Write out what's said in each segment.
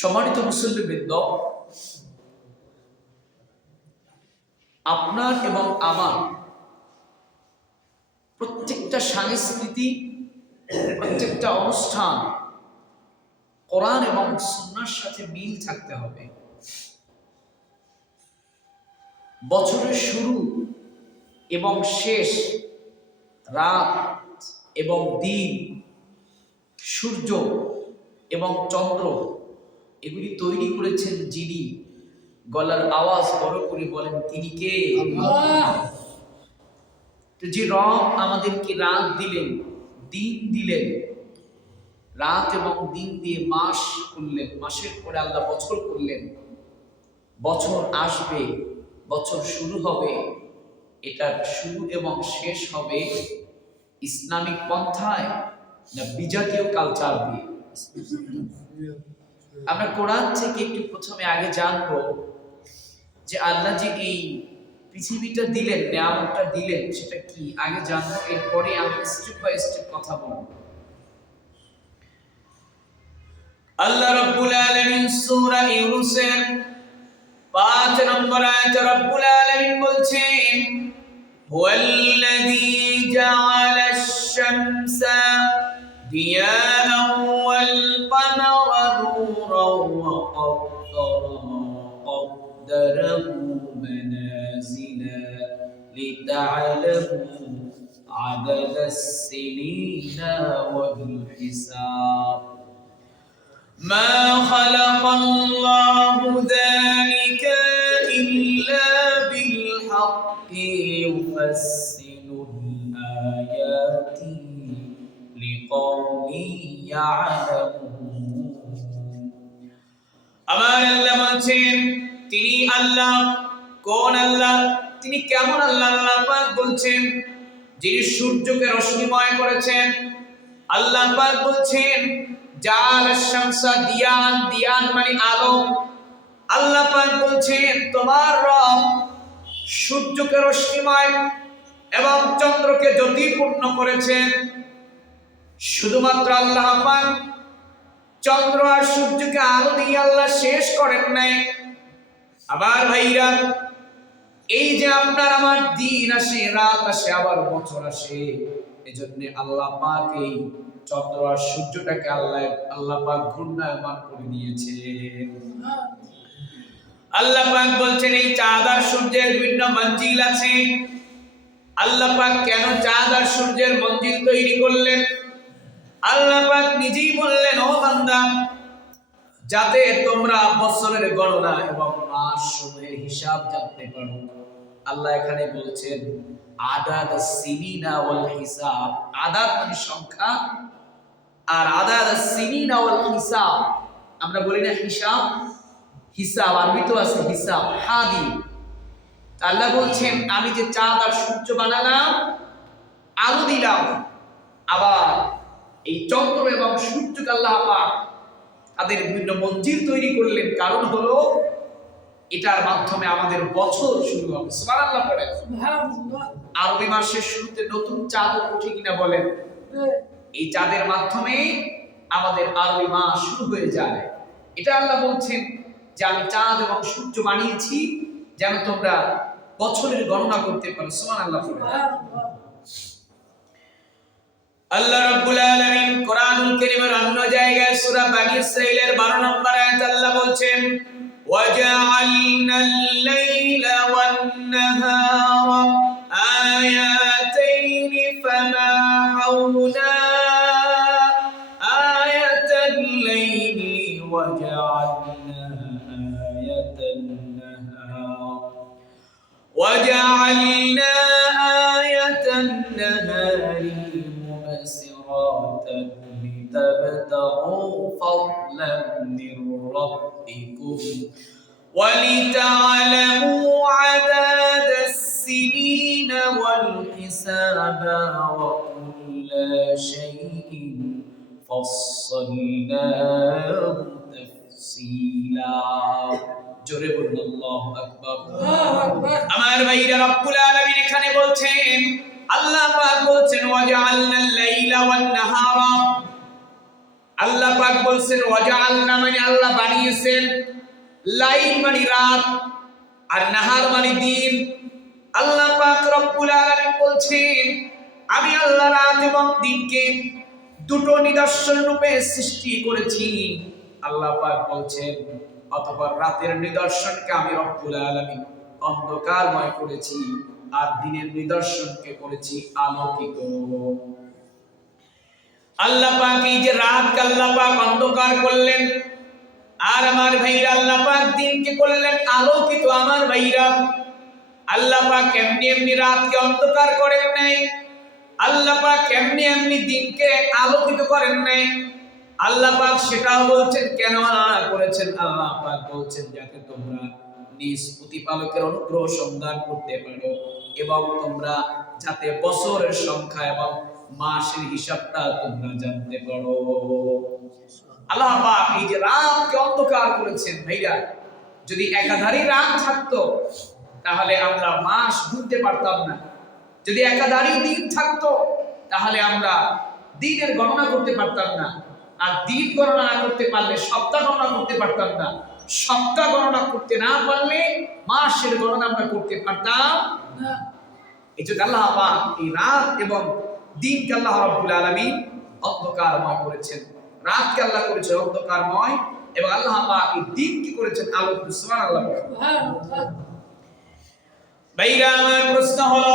সম্মানিত মুসল্লিবৃন্দ, আপনার এবং আমার প্রত্যেকটা সংস্কৃতি, প্রত্যেকটা অনুষ্ঠান কোরআন এবং সুন্নাহর সাথে মিল থাকতে হবে। বছরের শুরু এবং শেষ, রাত এবং দিন, সূর্য এবং চন্দ্র এগুলি তৈরি করেছেন যিনি। গলার আওয়াজ বড় করে বলেন তিনি কে? আল্লাহ। তো যে রব আমাদেরকে রাত দিলেন, দিন দিলেন, রাত এবং দিন দিয়ে মাস করলেন, মাসের পরে আল্লাহ বছর করলেন, বছর আসবে, বছর শুরু হবে, এটার শুরু এবং শেষ হবে ইসলামিক পন্থায় না বিজাতীয় কালচার দিয়ে? আমরা কোরআন থেকে একটু প্রথমে আগে জানবো যে আল্লাহ যে এই পৃথিবীটা দিলেন, নিয়ামতটা দিলেন, সেটা কি আগে জানবো, এরপরে আমি স্টেপ বাই স্টেপ কথা বলবো। আল্লাহ রাব্বুল আলামিন সূরা ইউনূসের 5 নম্বর আয়াতে রাব্বুল আলামিন বলছেন, হুয়াল্লাযী জাআলাশ শামসা দিয়াআন ওয়াল কমারা নূরান ওয়া قدره منازل لتعلموا عدد السنين والحساب ما خلق الله ذلك إلا بالحق يفصل الآيات لقوم يعلمون। আমার আল্লাহ বলছেন তিনি আল্লাহ। কোন আল্লাহ? তিনি কেমন আল্লাহ? আল্লাহ পাক বলছেন যিনি সূর্যকে রশ্মিময় করেছেন। আল্লাহ পাক বলছেন জাআলাশ শামসা দিয়ান, দিয়ান মানে আলো। আল্লাহ পাক বলছেন তোমার রব সূর্যকে রশ্মিময় এবং চন্দ্রকে জ্যোতিপূর্ণ করেছেন। শুধুমাত্র আল্লাহ পাক চন্দ্র আর সূর্যকে আলো দিয়ে আল্লাহ শেষ করেন নাই। আবার ভাইরা, এই যে আপনার আমার দিন আসে, রাত আসে, আবার বছর আসে, এজন্য আল্লাহ পাক এই চন্দ্র আর সূর্যটাকে আল্লাহ পাক ঘূর্ণায়মান করে দিয়েছেন। আল্লাহ পাক বলছেন এই চাঁদ আর সূর্যের বিভিন্ন মঞ্জিল আছে। আল্লাহ পাক কেন চাঁদ আর সূর্যের মঞ্জিল তৈরি করলেন? আল্লাহ পাক নিজেই বললেন, ও বান্দা, যাতে তোমরা বছরের গণনা এবং মাস সমূহের হিসাব জানতে পারো। আল্লাহ এখানে বলছেন আদাদ সিনিনা ওয়াল হিসাব। আদাদ মানে সংখ্যা, আর আদাদ সিনিনা ওয়াল হিসাব আমরা বলি না হিসাব, হিসাব আরবি তো আছে হিসাব, হাদি। আল্লাহ বলছেন আমি যে চাঁদ আর সূর্য বানালাম, আলো দিলাম, আবার এই চন্দ্র এবং সূর্যকে আল্লাহ পাক তাদের বিভিন্ন মঞ্জিল তৈরি করলেন। কারণ হলো এটার মাধ্যমে আমাদের বছর শুরু হবে। সুবহানাল্লাহ পড়েন। আরবি মাসের শুরুতে নতুন চাঁদ ওঠে কিনা বলেন? এই চাঁদের মাধ্যমে আমাদের আরবি মাস শুরু হয়ে যায়। এটা আল্লাহ বলছেন যে আমি চাঁদ এবং সূর্য বানিয়েছি যেন তোমরা বছরের গণনা করতে পারো। সুবহানাল্লাহ পড়েন। আল্লাহ রাব্বুল আলামিন কোরআনুল কারীমের অন্য জায়গায় সূরা বনী ইসরাঈলের 12 নম্বর আয়াতে আল্লাহ বলছেন ওয়াজআলনাল লাইলা ওয়ান নাহারা আয়াতাইন ফামাহাউনা আয়াতাল লাইলি ওয়াজআলনা আয়াতান নাহার ওয়াজআলনা আয়াতান নাহারি لتبتغوا فضلا من ربكم ولتعلموا عدد السنين والحساب وكل شيء فصلناه تفصيلا। জোরে বলুন আল্লাহু আকবার। আমার ভাইরা, রব্বুল আলামিন এখানে বলছেন, আল্লাহ পাক বলছেন ওয়াজআলনাল লাইলা ওয়ান নাহারা, আল্লাহ পাক বলছেন ওয়াজআলনা মানে আল্লাহ বানিয়েছেন, লাইল মানে রাত, আর নাহার মানে দিন। আল্লাহ পাক রব্বুল আলামিন বলছেন আমি আল্লাহ রাত এবং দিনকে দুটো নিদর্শন রূপে সৃষ্টি করেছি। আল্লাহ পাক বলছেন অতঃপর রাতের নিদর্শনকে আমি রব্বুল আলামিন অন্ধকারময় করেছি, আর দিনের নিদর্শনকে করেছি আলোকিত। আল্লাহ পাক এই যে রাতকে আল্লাহ পাক অন্ধকার করলেন, আর আমার ভাইরা আল্লাহ পাক দিনকে করলেন আলোকিত। আমার ভাইরা আল্লাহ পাক এমনি এমনি রাতকে অন্ধকার করেন নাই, আল্লাহ পাক এমনি এমনি দিনকে আলোকিত করেন নাই। আল্লাহ পাক সেটাও বলছেন কেন করেছেন। আল্লাহ পাক বলছেন যাতে তোমরা নিজ প্রতিপালকের অনুগ্রহ সন্ধান করতে পারো, এবং তোমরা যাতে বছরের সংখ্যা এবং মাসের হিসাবটা তোমরা জানতে পারো। আল্লাহ পাক এই যে রাতকে অন্ধকার করেছেন ভাইরা, যদি একাধারে রাত থাকতো তাহলে আমরা মাস গুনতে পারতাম না। যদি একাধারে দিন থাকতো তাহলে আমরা দিনের গণনা করতে পারতাম না। আর দিন গণনা না করতে পারলে সপ্তাহ গণনা করতে পারতাম না। সপ্তাহ গণনা করতে না পারলে মাসের গণনা আমরা করতে পারতাম না। এই জন্য আল্লাহ পাক এই রাত এবং দিনকে আল্লাহ রাব্বুল আলামিন অন্ধকারময় করেছেন। রাতকে আল্লাহ করেছেন অন্ধকারময়, এবং আল্লাহ পাক এই দিনকে করেছেন আলোকিত। সুবহানাল্লাহ। ভাইরা আমার প্রশ্ন হলো,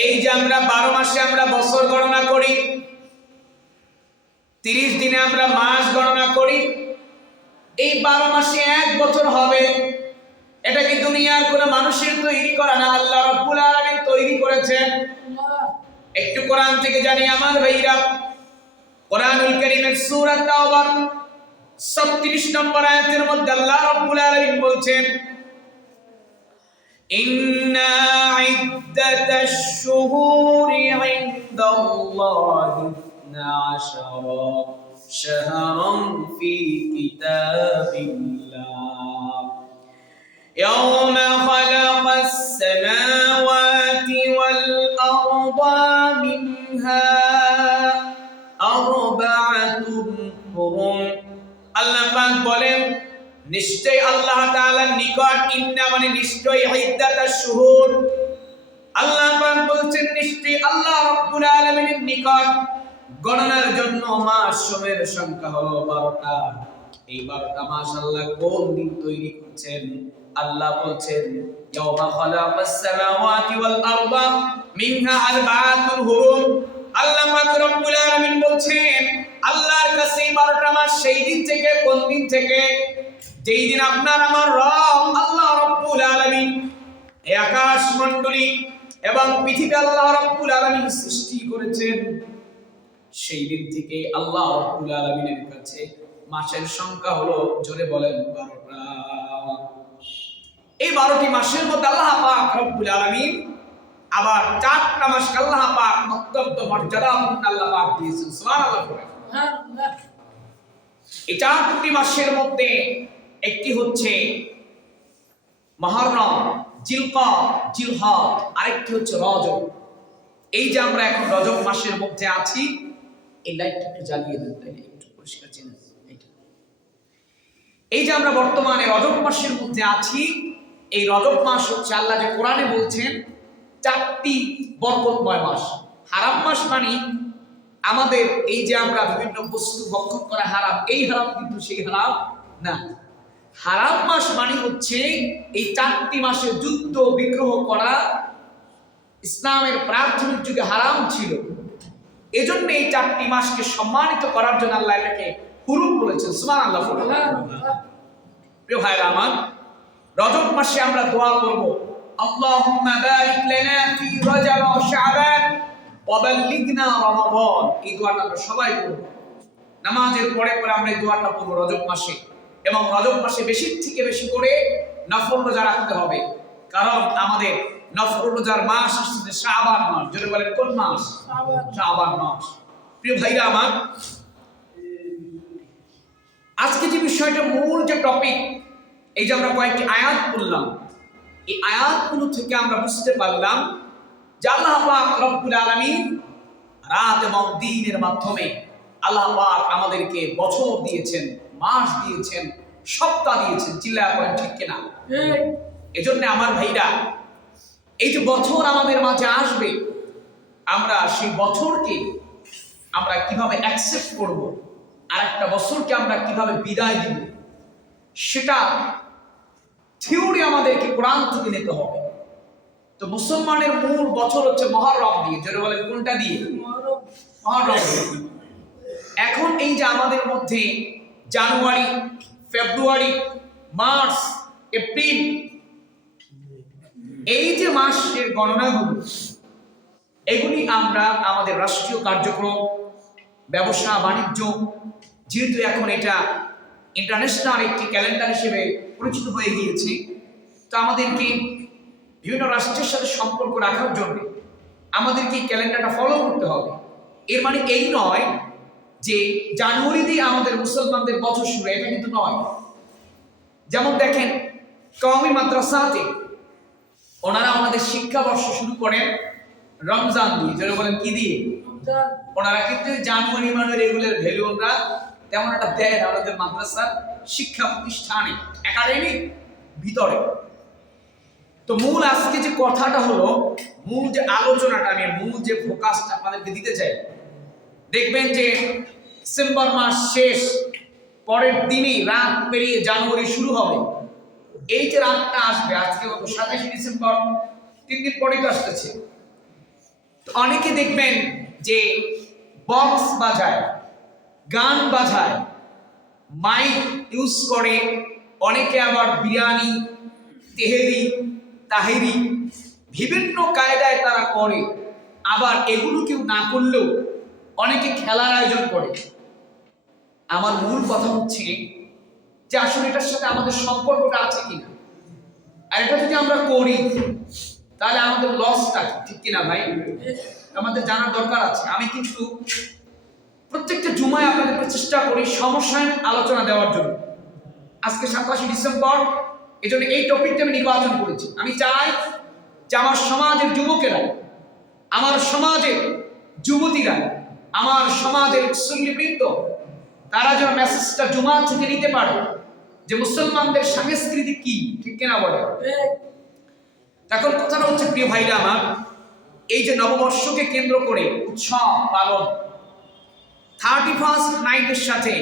এই যে আমরা 12 মাসে আমরা বছর গণনা করি, 30 দিনে আমরা মাস গণনা করি, এই 12 মাসে 1 বছর হবে। এটা কি দুনিয়ার কোন মানুষের তৈরি করা না, আল্লাহ রাব্বুল আলামিন তৈরি করেছেন। একটু কোরআন থেকে জানি আমার ভাইরা, কোরআনুল কারীমের সূরা তাওবার 36 নম্বর আয়াতের মধ্যে আল্লাহ রাব্বুল আলামিন বলছেন ইন্না ইদ্দাতাশ শুহুরি ইনদাল্লাহি 12 শাহরান ফি কিতাবিল্লাহ ইয়াওমা খালাকাস সামাওয়াতি ওয়াল আরদা মিনহা আরবাআতুন হুরুম। আল্লাহ পাক বলেন নিশ্চয় আল্লাহ তাআলার নিকট, ইন্না মানে নিশ্চয়, ইদ্দাতাশ শুহুর, আল্লাহ পাক বলছেন নিশ্চয় আল্লাহ রাব্বুল আলামিনের নিকট গণনার জন্য মাস সমূহের সংখ্যা হলো 12টা। এই 12টা মাস আল্লাহ কোন দিন তৈরি করছেন? আল্লাহ বলছেন ইয়াওমা খালাকাস সামাওয়াতি ওয়াল আরদা মিনহা আরবাআতুন হুরুম। আল্লাহ পাক রব্বুল আলামিন বলছেন আল্লাহর কাছে 12টা মাস সেই দিন থেকে, কোন দিন থেকে? যেই দিন আপনার আমার রব আল্লাহ রব্বুল আলামিন এই আকাশ মণ্ডলী এবং পৃথিবী আল্লাহ রব্বুল আলামিন সৃষ্টি করেছেন, সেই দিন থেকে আল্লাহ রব্বুল আলামিনের কাছে মাসের সংখ্যা হলো, জোরে বলেন, 12টা। এই 12টি মাসের মধ্যে আল্লাহ পাক রব্বুল আলামিন আবার 4টা মাসকে আল্লাহ পাক অত্যন্ত মর্যাদাপূর্ণ আল্লাহ পাক দিয়েছেন। সুবহানাল্লাহ। এই 4টি মাসের মধ্যে একটি হচ্ছে মুহররম, জিলকদ, জিলহজ, আরেকটি হচ্ছে রজব। এই যে আমরা এখন রজব মাসের মধ্যে আছি, এই লাইটটা একটু জ্বালিয়ে দেন, তাইলে একটু পরিষ্কার চেনা যায়। এই যে আমরা বর্তমানে রজব মাসের মধ্যে আছি, এই রজব মাস হচ্ছে আল্লাহ যে কোরআনে বলছেন 4টি বরকতময় মাস। হারাম মাস মানে আমাদের এই যে আমরা বিভিন্ন বস্তু ভক্ষণ করা হারাম, এই হারাম কিন্তু সেই হারাম না। হারাম মাস মানে হচ্ছে এই 4টি মাসে যুদ্ধ বিগ্রহ করা ইসলামের প্রাথমিক যুগে হারাম ছিল। এজন্য এই 4টি মাসকে সম্মানিত করার জন্য আল্লাহ এটাকে হুরুম বলেছেন। সুবহানাল্লাহ। প্রিয় ভাইরা আমার, রজব মাসে আমরা দোয়া করব, আল্লাহুম্মা বারিক লানা ফি রজব ওয়া শাবান ওয়া বাল্লিগনা রমাদান। এই দোয়াটা আমরা সবাই করব। নামাজের পরে পরে আমরা এই দোয়াটা পড়ব রজব মাসে, এবং রজব মাসে বেশি থেকে বেশি করে নফল রোজা রাখতে হবে, কারণ আমাদের নফল রোজার মাস আসছে শাবান মাস। জোরে বলেন, কোন মাস? শাবান মাস। প্রিয় ভাইরা আমার, আজকে যে বিষয়টা, মূল যে টপিক, এই যে আমরা কয়েকটি আয়াত পড়লাম, এই আয়াতগুলো থেকে আমরা বুঝতে পারলাম যে আল্লাহ পাক রব্বুল আলামিন রাত এবং দিনের মাধ্যমে আল্লাহ পাক আমাদেরকে বছর দিয়েছেন, মাস দিয়েছেন, সপ্তাহ দিয়েছেন, চিল্লায়া করেন ঠিক কিনা? এজন্য আমার ভাইরা, এই যে বছর আমাদের মাঝে আসবে, আমরা সেই বছরকে আমরা কিভাবে অ্যাকসেপ্ট করব, আর একটা বছরকে আমরা কিভাবে বিদায় দিব, সেটা থিওরি আমাদেরকে কোরআন থেকে নিতে হবে। তো মুসলমানের মূল বছর হচ্ছে মুহররম দিয়ে, যেটা বলে কোনটা দিয়ে? মুহররম। এখন এই যে আমাদের মধ্যে জানুয়ারি, ফেব্রুয়ারি, মার্চ, এপ্রিল, এই যে মাসের গণনাগুলো, এগুলি আমরা আমাদের রাষ্ট্রীয় কার্যক্রম, ব্যবসা বাণিজ্য, যেহেতু এখন এটা ইন্টারন্যাশনাল একটি ক্যালেন্ডার হিসেবে পরিচিত হয়ে গিয়েছে, তো আমাদেরকে বিভিন্ন রাষ্ট্রের সাথে সম্পর্ক রাখার জন্য আমাদেরকে এই ক্যালেন্ডারটা ফলো করতে হবে। এর মানে এই নয় যে জানুয়ারি দিয়ে আমাদের মুসলমানদের বছর শুরু, এটা কিন্তু নয়। যেমন দেখেন, কওমি মাদ্রাসাতে ওনারা আমাদের শিক্ষাবর্ষ শুরু করেন রমজান দিয়ে, যেটা বলেন কি দিয়ে? ওনারা কিন্তু জানুয়ারি মানে রেগুলার ভ্যালু ওনারা তেমন একটা দেয় না আমাদের মাদ্রাসার শিক্ষা প্রতিষ্ঠানে, একাডেমিক ভিতরে। তো মূল আজকে যে কথাটা হলো, মূল যে আলোচনাটা, আমি মূল যে ফোকাসটা আপনাদেরকে দিতে চাই, দেখবেন যে ডিসেম্বর মাস শেষ, পরের দিনই রাত পেরিয়ে জানুয়ারি শুরু হবে। এই যে রাতটা আসবে, আজকে 27 ডিসেম্বর, 3 দিন পরেই তো আসতেছে। তো অনেকে দেখবেন যে বক্স বাজায়, গান বাজায়, মাইক ইউজ করে, অনেকে আবার বিরিয়ানি, তেহেরি, তাহেরি বিভিন্ন কায়দায় তারা করে। আবার এগুলো কেউ না করলেও অনেকে খেলার আয়োজন করে। আমার মূল কথা হচ্ছে যে আসলে এটার সাথে আমাদের সম্পর্কটা আছে কিনা, আর এটা যদি আমরা করি তাহলে আমাদের লসটা ঠিক কিনা ভাই, আমাদের জানার দরকার আছে। আমি কিন্তু প্রত্যেকটা জুমায় আপনাদেরকে চেষ্টা করি সমস্যায় আলোচনা দেওয়ার জন্য। আজকে 27 ডিসেম্বর, এই জন্য এই টপিকটা আমি নির্বাচন করেছি। আমি চাই যে আমার সমাজের যুবকেরা, আমার সমাজের যুবতীরা, আমার সমাজের মুসল্লিবৃন্দ, তারা যেন মেসেজটা জুমা থেকে নিতে পারে যে মুসলমানদের সংস্কৃতি কি, ঠিক কিনা বলে। এখন কথাটা হচ্ছে, প্রিয় ভাইরা আমার, এই যে নববর্ষকে কেন্দ্র করে উৎসব পালন, 31st নাইটের সাথে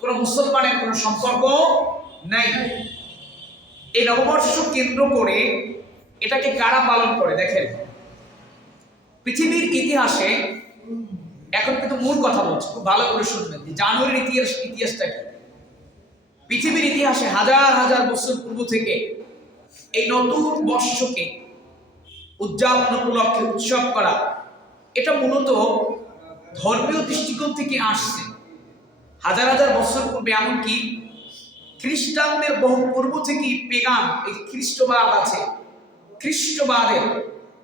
কোনো মুসলমানের কোনো সম্পর্ক নাই। এই নববর্ষ কেন্দ্র করে এটাকে কারা পালন করে? দেখেন, পৃথিবীর ইতিহাসে, এখন কিন্তু মূল কথা বলছি, খুব ভালো করে শুনবেন যে জানুয়ারির ইতিহাসটা কি। পৃথিবীর ইতিহাসে হাজার হাজার বছর পূর্ব থেকে এই নতুন বর্ষকে উদযাপন উপলক্ষে উৎসব করা, এটা মূলত ধর্মীয় দৃষ্টিকোণ থেকে আসছে। হাজার হাজার বছর পূর্বে, এমনকি খ্রিস্টানদের বহু পূর্ব থেকেই পেগান, এই খ্রিস্টবাদ আছে, খ্রিস্টবাদের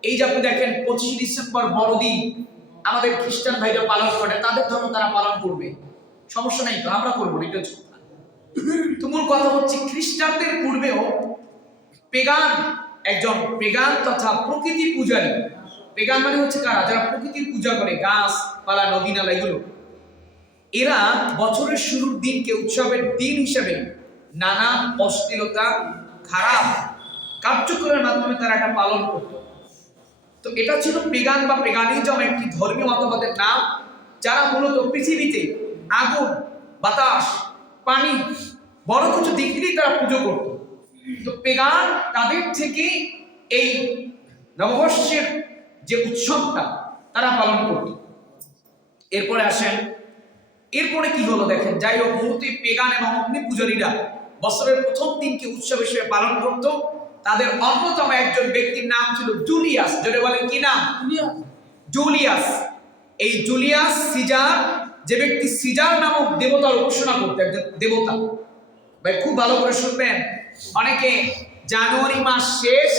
এই যে আপনি দেখেন 25 ডিসেম্বর বড়দিন আমাদের খ্রিস্টান ভাইরা পালন করে, তাদের ধর্ম তারা পালন করবে, সমস্যা নাই তো, আমরা করবো না, এটা হচ্ছে। তো মূল কথা হচ্ছে, খ্রিস্টানদের পূর্বেও পেগান, একজন পেগান তথা প্রকৃতি পূজারী, পেগান মানে হচ্ছে কারা? যারা প্রকৃতির পূজা করে, গাছ পালা, নদী নালা, এগুলো। এরা বছরের শুরুর দিনকে উৎসবের দিন হিসেবে নানা অশ্লীলতা, খারাপ কার্যক্রমের মাধ্যমে তারা এটা পালন করত। তো এটা ছিল পেগান বা পেগানিজম, একটি ধর্মীয় মতবাদের নাম, যারা মূলত পৃথিবীতে আগুন, বাতাস, পানি, বড় কিছু দিক দিয়েই তারা পুজো করত। তো পেগান তাদের থেকে এই নববর্ষের যে উৎসবটা তারা পালন করত। এরপরে আসেন, এরপরে কি হলো দেখেন। যাই হোক, মূলত পেগান এবং অগ্নি পূজারীরা বছরের প্রথম দিনকে উৎসব হিসেবে পালন করত। তাদের অন্যতম একজন ব্যক্তির নাম ছিল জুলিয়াস। যেটা বলেন কি নাম? জুলিয়াস। এই জুলিয়াস সিজার, যে ব্যক্তি সিজার নামক দেবতার উপাসনা করত, একজন দেবতা। ভাই খুব ভালো করে শুনবেন, অনেকে জানুয়ারি মাস শেষ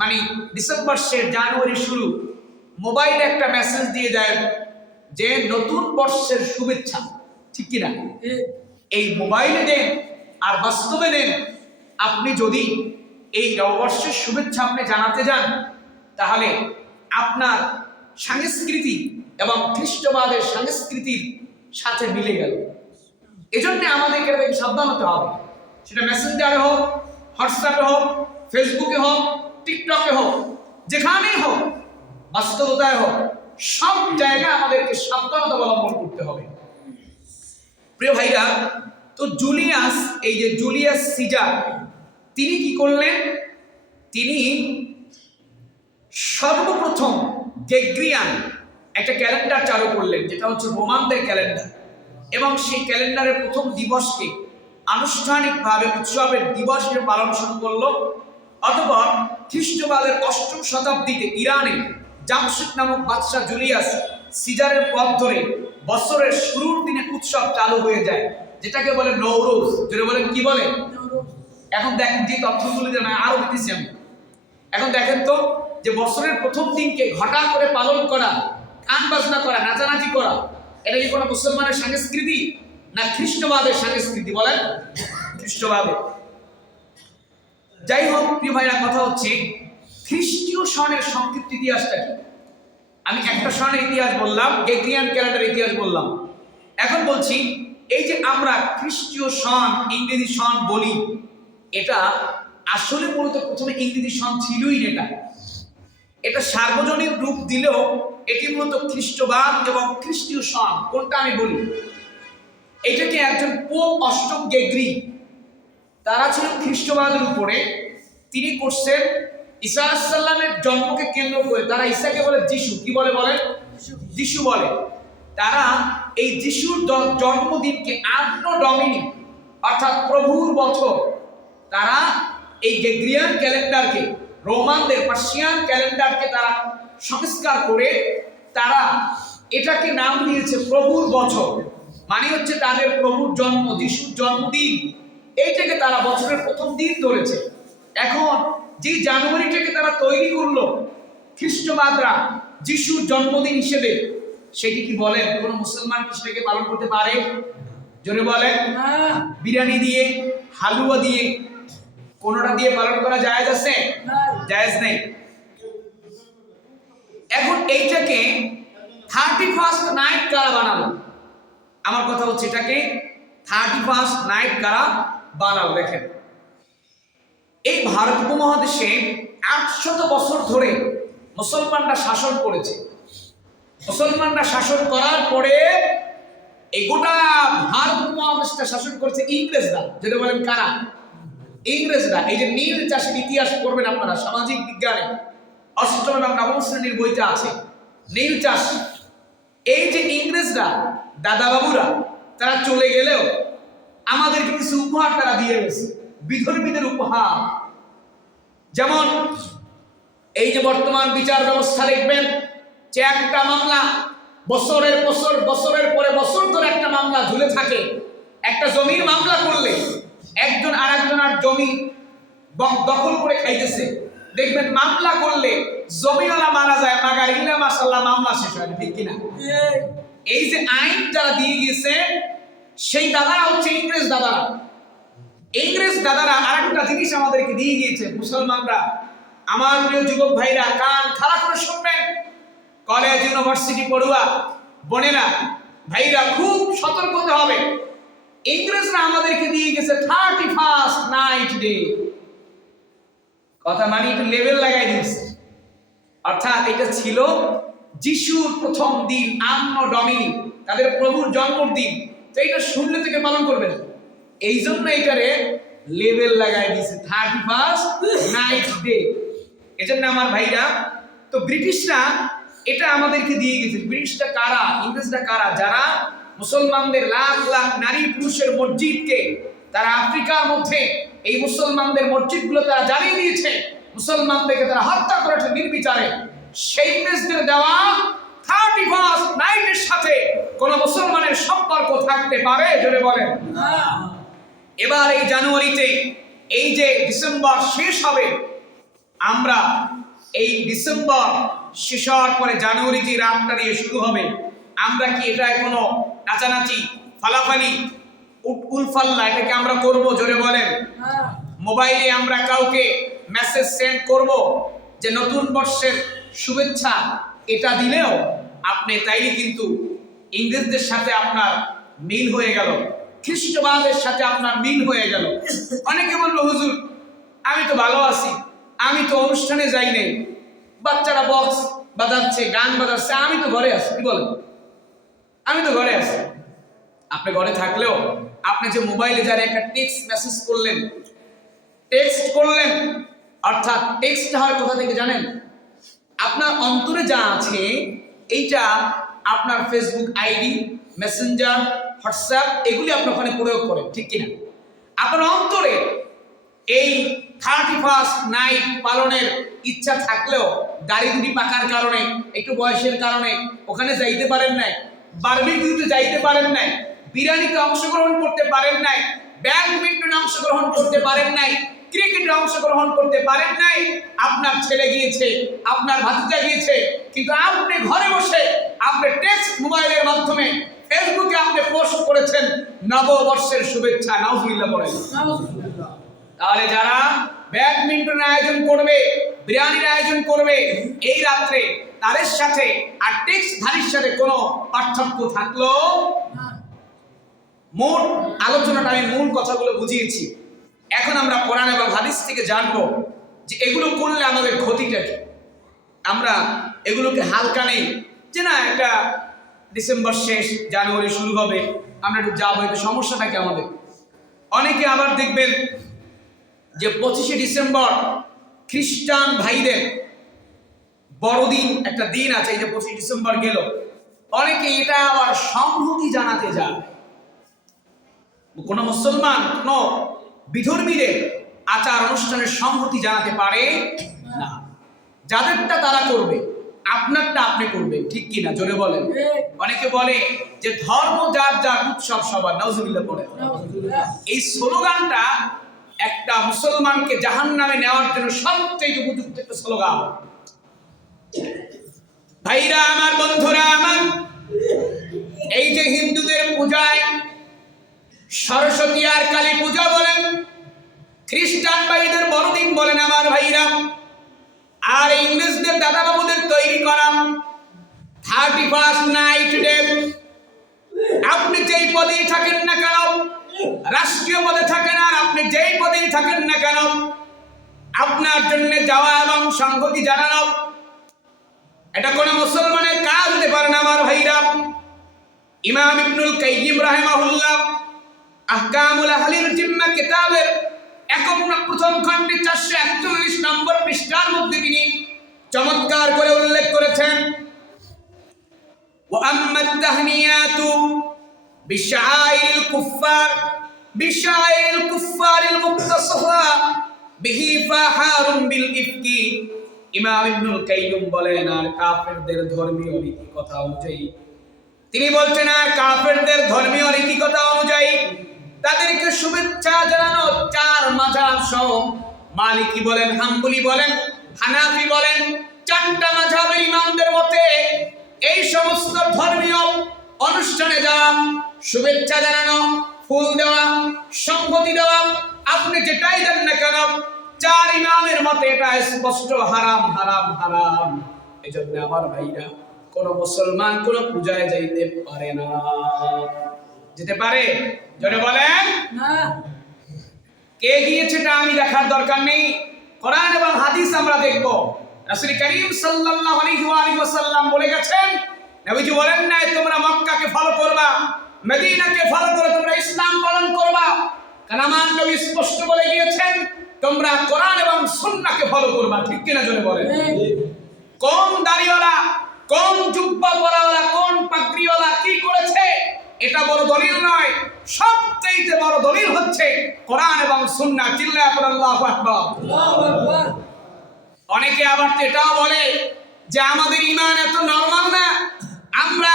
মানে ডিসেম্বর শেষ, জানুয়ারি শুরু, মোবাইলে একটা মেসেজ দিয়ে দেয় যে নতুন বর্ষের শুভেচ্ছা, ঠিক কিনা? এই মোবাইলে দেন আর বাস্তবে দেন। আপনি যদি এই নববর্ষের শুভেচ্ছা আপনি জানাতে যান, তাহলে আপনার সংস্কৃতি এবং খ্রিস্টবাদের সংস্কৃতির সাথে মিলে গেল। এজন্য আমাদেরকে এটাকে সাবধান হতে হবে। সেটা মেসেঞ্জারে হোক, হোয়াটসঅ্যাপে হোক, ফেসবুকে হোক, টিকটকে হোক, যেখানেই হোক, বাস্তবতায় হোক, সব জায়গায় আমাদেরকে সাবধানতা অবলম্বন করতে হবে। প্রিয় ভাইরা, তো জুলিয়াস, এই যে জুলিয়াস সিজার, তিনি কি করলেন? তিনি সর্বপ্রথম গ্রেগরিয়ান একটা ক্যালেন্ডার চালু করলেন, যেটা হচ্ছে রোমানদের ক্যালেন্ডার, এবং সেই ক্যালেন্ডারের প্রথম দিবসকে আনুষ্ঠানিকভাবে উৎসবের দিবস হিসেবে পালন শুরু করলো। অতঃপর খ্রিস্টবাদের 8ম শতাব্দীতে ইরানে জামশিদ নামক বাদশাহ জুলিয়াস সিজারের পথ ধরে বছরের শুরুর দিনে উৎসব চালু হয়ে যায়, যেটাকে বলে নওরোজ। যেটা বলেন কি বলে? এখন দেখেন যে তথ্যগুলি আরো দিতেছি আমি। এখন দেখেন তো, যে বছরের প্রথম দিনকে ঘটা করে পালন করা, গান বাজনা করা, নাচানাচি করা, এটা কি কোনো মুসলমানের সংস্কৃতি না খ্রিস্টবাদের সংস্কৃতি? বলেন, খ্রিস্টবাদের। যাই হোক প্রিয় ভাইরা, কথা হচ্ছে খ্রিস্টীয় সনের সংক্ষিপ্ত ইতিহাসটা কি। আমি একটা সনের ইতিহাস বললাম, গ্রেগরিয়ান ক্যালেন্ডারের ইতিহাস বললাম। এখন বলছি, এই যে আমরা খ্রিস্টীয় সন, ইংরেজি সন বলি, এটা আসলে মূলত প্রথমে ইংরেজি সন ছিলই না। এটা সার্বজনীন রূপ দিলেও এটি মূলত খ্রিস্টবাদ এবং খ্রিস্টীয় সন কোনটা আমি বলি। এটাকে একজন পোপ 8ম গ্রেগরি, তারা ছিল খ্রিস্টবাদের উপরে, তিনি করছেন ঈসা আলাইহিস সালামের জন্মকে কেন্দ্র করে। তারা ঈসাকে বলে যিশু। কি বলে? বলেন, যিশু বলে। তারা এই যিশুর জন্মদিনকে আন্নো ডমিনি, অর্থাৎ প্রভুর বছর, তারা এই গ্রেগরিয়ান ক্যালেন্ডারকে, রোমানদের পার্সিয়ান ক্যালেন্ডারকে তারা সংস্কার করে তারা এটাকে নাম দিয়েছে প্রভুর বছর। মানে হচ্ছে তাদের প্রভুর জন্ম, যিশুর জন্মদিন, এইটাকে তারা বছরের প্রথম দিন ধরেছে। এখন যে জানুয়ারিটাকে তারা তৈরি করলো খ্রিস্টবাদরা যিশুর জন্মদিন হিসেবে, সেটি কি বলেন কোন মুসলমান কি সেটাকে পালন করতে পারে? জোরে বলেন। বিরিয়ানি দিয়ে, হালুয়া দিয়ে, কোনটা দিয়ে পালন করা জায়েজ আছে? জায়েজ নেই। এখন এইটাকে 31st নাইট কারা বানালো? আমার কথা হচ্ছে এটাকে 31st নাইট কারা বানালো। দেখেন, এই ভারত উপমহাদেশে 800 বছর ধরে মুসলমানরা শাসন করেছে। মুসলমানরা শাসন করার পরে এই গোটা ভারত উপমহাদেশটা শাসন করেছে ইংরেজরা। যেটা বলেন কারা? ইংরেজরা। এই যে নীল চাষের ইতিহাস পড়বেন আপনারা সামাজিক বিজ্ঞানে, 8ম এবং 9ম শ্রেণীর বইটা আছে, নীল চাষ। এই যে ইংরেজরা, দাদা বাবুরা, তারা চলে গেলেও আমাদেরকে কিছু উপহার তারা দিয়ে গেছে, বিধর্মীদের উপহার। যেমন এই যে বর্তমান বিচার ব্যবস্থা দেখবেন যে একটা মামলা বছরের পরে বছর ধরে একটা মামলা ঝুলে থাকে। একটা জমির মামলা করলে একজন আরেকজনের জমি দখল করে খাইতেছে, দেখবেন মামলা করলে জমিওয়ালা মারা যায়, মাগার ইল্লা মাশাআল্লাহ মামলা শেষ হয়। ঠিক কিনা? এই যে আইন যারা দিয়ে গেছে, সেই দাদারা হচ্ছে ইংরেজ দাদারা। ইংরেজ দাদারা আরেকটা জিনিস আমাদেরকে দিয়ে গিয়েছে মুসলমানরা। আমার প্রিয় যুবক ভাইরা, কান খাড়া করে শুনবেন, কলেজ ইউনিভার্সিটি পড়ুয়া বোনেরা ভাইরা, খুব সতর্ক হতে হবে। ইংরেজরা আমাদেরকে দিয়ে গেছে 31st নাইট ডে। কথা মানে একটু লেভেল লাগাই দিয়েছে। অর্থাৎ এটা ছিল যিশুর প্রথম দিন, আন্নো ডমিনি, তাদের প্রভুর জন্মদিন। তো এটা শুনলে থেকে পালন করবে না, এই জন্য এটারে লেভেল লাগাই দিয়েছে 31st নাইট ডে। এজন্য আমার ভাইরা, তো ব্রিটিশরা এটা আমাদেরকে দিয়ে গেছে। ব্রিটিশরা কারা? ইংরেজরা কারা? যারা মুসলমানদের লাখ লাখ নারী পুরুষের মসজিদকে তারা আফ্রিকার মধ্যে এই মুসলমানদের মসজিদগুলো তারা জ্বালিয়ে দিয়েছে, মুসলমানদেরকে তারা হত্যা করেছে নির্বিচারে। সেই ইংরেজদের দেওয়া 31st নাইটের সাথে কোন মুসলমানের সম্পর্ক থাকতে পারে? জোরে বলেন। এবার এই জানুয়ারিতে, এই যে ডিসেম্বর শেষ হবে, আমরা এই ডিসেম্বর শেষ হওয়ার পরে জানুয়ারি যে রাতটা দিয়ে শুরু হবে, আমরা কি এটায় কোনো নাচানাচি, ফালাফালি, উলফাল্লা এটাকে আমরা করব? জোরে বলেন। মোবাইলে আমরা কাউকে মেসেজ সেন্ড করব যে নতুন বর্ষের শুভেচ্ছা, এটা দিলেও আপনি তাইলে কিন্তু ইংরেজদের সাথে আপনার মিল হয়ে গেল, খ্রিস্টবাদের সাথে আপনার মিল হয়ে গেল। অনেকে বললো হুজুর আমি তো ভালো আছি, আমি তো অনুষ্ঠানে যাই নাই, বাচ্চারা বক্স বাজাচ্ছে, গান বাজাচ্ছে, আমি তো ঘরে আছি। কি বলেন? আমি তো ঘরে আছি। আপনি ঘরে থাকলেও আপনি যে মোবাইলে যারা একটা টেক্সট মেসেজ করলেন, টেক্সট করলেন, অর্থাৎ টেক্সট হয় কোথা থেকে জানেন? আপনার অন্তরে যা আছে এইটা আপনার ফেসবুক আইডি, মেসেঞ্জার, হোয়াটসঅ্যাপ এগুলি আপনি ওখানে প্রয়োগ করেন, ঠিক কিনা? আপনার অন্তরে এই 31st নাইট পালনের ইচ্ছা থাকলেও গাড়ি দুটি পাকার কারণে, একটু বয়সের কারণে ওখানে যাইতে পারেন নাই, বারবিকিউতে যাইতে পারেন নাই, বিরিয়ানিতে অংশগ্রহণ করতে পারেন নাই, ব্যাডমিন্টনে অংশগ্রহণ করতে পারেন নাই, ক্রিকেটে অংশগ্রহণ করতে পারেন নাই। আপনার ছেলে গিয়েছে, আপনার ভাতিজা গিয়েছে, কিন্তু আপনি ঘরে বসে আপনি টেক্সট মোবাইলের মাধ্যমে ফেসবুকে আপনি পোস্ট করেছেন নববর্ষের শুভেচ্ছা। নাউজুবিল্লাহ পড়েন। তাহলে যারা ব্যাডমিন্টনের আয়োজন করবে, বিরিয়ানির আয়োজন করবে এই রাত্রে, তাদের সাথে আর টেক্সট ধারীর সাথে কোনো পার্থক্য থাকলো? মোট আলোচনাটা আমি মূল কথাগুলো বুঝিয়েছি। এখন আমরা কোরআন এবং হাদিস থেকে জানবো যে এগুলো করলে আমাদের ক্ষতিটা কি। আমরা এগুলোকে হালকা নেই যে না একটা ডিসেম্বর শেষ, জানুয়ারি শুরু হবে, আমরা একটু যাবো, এটা সমস্যাটা কি আমাদের? অনেকে আবার দেখবেন যে 25শে ডিসেম্বর খ্রিস্টান ভাইদের বড়দিন, একটা দিন আছে, এই যে 25 ডিসেম্বর গেল, অনেকে এটা আবার সংহতি জানাতে যায়। কোন মুসলমান কোন বিধর্মীদের আচার অনুষ্ঠানের সংহতি জানাতে পারে না। যাদেরটা তারা করবে, আপনারটা আপনি করবেন, ঠিক কিনা? জোরে বলেন। অনেকে বলে যে ধর্ম যার যার উৎসব সবার। নাউজুবিল্লাহ পড়ে। এই স্লোগানটা একটা মুসলমানকে জাহান্নামে নেওয়ার জন্য সবচেয়ে উপযুক্ত একটা স্লোগান। ভাইরা আমার, বন্ধুরা আমার, এই যে হিন্দুদের পূজায় সরস্বতী আর কালী পূজা বলেন, খ্রিস্টান ভাইদের বড়দিন বলেন আমার ভাইরা, আর ইংরেজদের দাদা বাবুদের তৈরি করা 31st নাইট ডে, আপনি যেই পদেই থাকেন না কেন, রাষ্ট্রীয় পদে থাকেন আর আপনি যেই পদেই থাকেন না কেন, আপনার জন্য যাওয়া এবং সংহতি জানানো এটা কোন মুসলমানের কাজ হতে পারে না আমার ভাইরা। ইমাম ইবনুল কাইয়িম রাহিমাহুল্লাহ আহকামুল আহলিল জিম্মা কিতাবের প্রথম খণ্ডে 441 নম্বর পৃষ্ঠার মধ্যে তিনি চমৎকার করে উল্লেখ করেছেন, ওয়া আম্মাত তাহনিয়াতু বিশাইরিল কুফফারিল মুক্তাসাফা বিহি ফাহারুম বিল ইফকি। ইমাম ইবনুল কাইয়িম বলেন, আর কাফেরদের ধর্মীয় রীতি কথা অনুযায়ী, তিনি বলছেন আর কাফেরদের ধর্মীয় রীতি কথা অনুযায়ী তাদেরকে শুভেচ্ছা জানানো 4 মাযহাব সহ, মালিকি বলেন, হাম্বলি বলেন, হানাফি বলেন, 4টা মাযহাবের ইমামদের মতে এই সমস্ত ধর্মীয় অনুষ্ঠানে যাওয়া, শুভেচ্ছা জানানো, ফুল দেওয়া, সংহতি দেওয়া, আপনি যেটাই দেন না কেন, 4 ইমামের মতে এটা স্পষ্ট হারাম, হারাম, হারাম। এজন্য আমার ভাইরা, কোন মুসলমান কোন পূজায় যাইতে পারে না। যেতে পারে? জোরে বলেন না। কে গিয়েছে এটা আমি দেখার দরকার নেই, কোরআন এবং হাদিস আমরা দেখব। রাসূল করিম সাল্লাল্লাহু আলাইহি ওয়াসাল্লাম বলে গেছেন, নবীজি বলেন নাই তোমরা মক্কাকে ফলো করবা, মদিনাকে ফলো করে তোমরা ইসলাম পালন করবা। কারণ আমার নবী স্পষ্ট বলে গিয়েছেন তোমরা কোরআন এবং সুন্নাহকে ফলো করবা, ঠিক কিনা? জোরে বলেন। কোন দাড়িওয়ালা, কোন জুব্বা পরাওয়ালা, কোন পাগড়িওয়ালা কি করেছে এটা বড় দলিল নয়, সবচেয়ে বড় দলিল হচ্ছে কোরআন এবং সুন্নাহ। চিল্লায়া পড়ে আল্লাহু আকবার। অনেকে আবার এটাও বলে যে আমাদের ঈমান এত নরমাল না, আমরা